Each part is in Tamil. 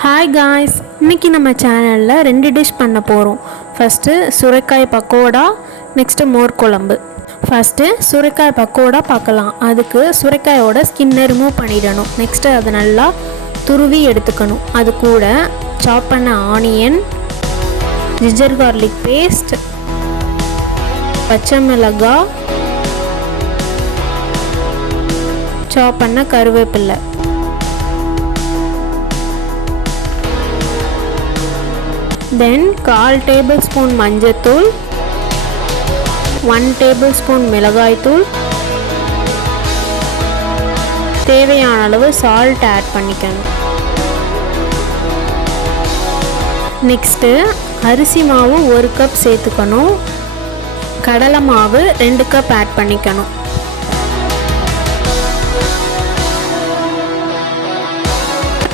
ஹாய் காய்ஸ், இன்றைக்கி நம்ம சேனலில் 2 டிஷ் பண்ண போகிறோம். ஃபஸ்ட்டு சுரைக்காய் பக்கோடா, நெக்ஸ்ட்டு மோர் குழம்பு. ஃபஸ்ட்டு சுரைக்காய் பக்கோடா பார்க்கலாம். அதுக்கு சுரைக்காயோட ஸ்கின்னை ரிமூவ் பண்ணிடணும். நெக்ஸ்ட்டு அதை நல்லா துருவி எடுத்துக்கணும். அது கூட சாப் பண்ண ஆனியன், ஜிஞ்சர் கார்லிக் பேஸ்ட், பச்சை மிளகாய், சாப் பண்ண கருவேப்பிலை, then 1/4 tablespoon மஞ்சத்தூள், 1 tablespoon மிளகாய் தூள், தேவையான அளவு சால்ட் ஆட் பண்ணிக்கணும். நெக்ஸ்ட்டு அரிசி மாவு 1 கப் சேர்த்துக்கணும். கடலை மாவு 2 கப் ஆட் பண்ணிக்கணும்.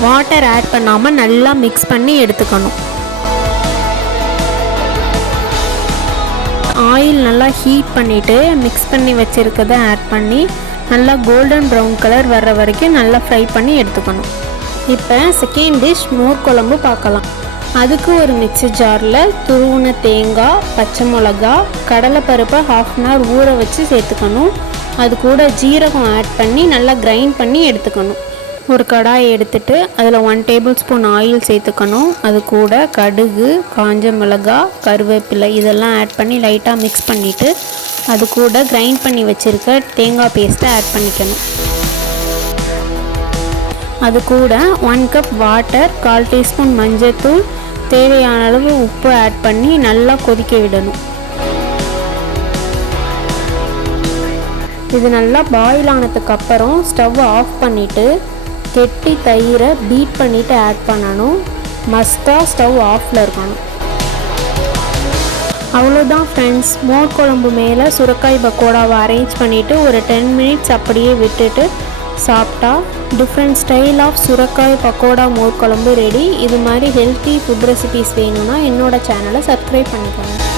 வாட்டர் ஆட் பண்ணாமல் நல்லா மிக்ஸ் பண்ணி எடுத்துக்கணும். ஆயில் நல்லா ஹீட் பண்ணிவிட்டு மிக்ஸ் பண்ணி வச்சுருக்கதை ஆட் பண்ணி நல்லா கோல்டன் ப்ரௌன் கலர் வர்ற வரைக்கும் நல்லா ஃப்ரை பண்ணி எடுத்துக்கணும். இப்போ செகண்ட் டிஷ் மோர் குழம்பு பார்க்கலாம். அதுக்கு ஒரு மிக்ஸி ஜாரில் துருவின தேங்காய், பச்சை மிளகா, கடலைப்பருப்பை 1/2 அன் ஹவர் ஊற வச்சு சேர்த்துக்கணும். அது கூட ஜீரகம் ஆட் பண்ணி நல்லா கிரைண்ட் பண்ணி எடுத்துக்கணும். ஒரு கடாயை எடுத்துகிட்டு அதில் 1 டேபிள்ஸ்பூன் ஆயில் சேர்த்துக்கணும். அது கூட கடுகு, காஞ்ச மிளகாய், கருவேப்பிலை இதெல்லாம் ஆட் பண்ணி லைட்டாக மிக்ஸ் பண்ணிவிட்டு அது கூட கிரைண்ட் பண்ணி வச்சுருக்க தேங்காய் பேஸ்ட்டை ஆட் பண்ணிக்கணும். அது கூட 1 கப் வாட்டர், 1/4 டீஸ்பூன் மஞ்சத்தூள், தேவையான அளவு உப்பு ஆட் பண்ணி நல்லா கொதிக்க விடணும். இது நல்லா பாயில் ஆனதுக்கு அப்புறம் ஸ்டவ்வை ஆஃப் பண்ணிவிட்டு கெட்டி தயிரை பீட் பண்ணிவிட்டு ஆட் பண்ணணும். மஸ்ட்டாக ஸ்டவ் ஆஃபில் இருக்கணும். அவ்வளோதான் ஃப்ரெண்ட்ஸ், மோர் குழம்பு மேலே சுரைக்காய் பக்கோடாவை அரேஞ்ச் பண்ணிவிட்டு ஒரு 10 மினிட்ஸ் அப்படியே விட்டுட்டு சாப்பிட்டா டிஃப்ரெண்ட் ஸ்டைல் ஆஃப் சுரைக்காய் பக்கோடா மோர் குழம்பு ரெடி. இது மாதிரி ஹெல்த்தி ஃபுட் ரெசிபீஸ் வேணும்னா என்னோடய சேனலை சப்ஸ்கிரைப் பண்ணிக்கோங்க.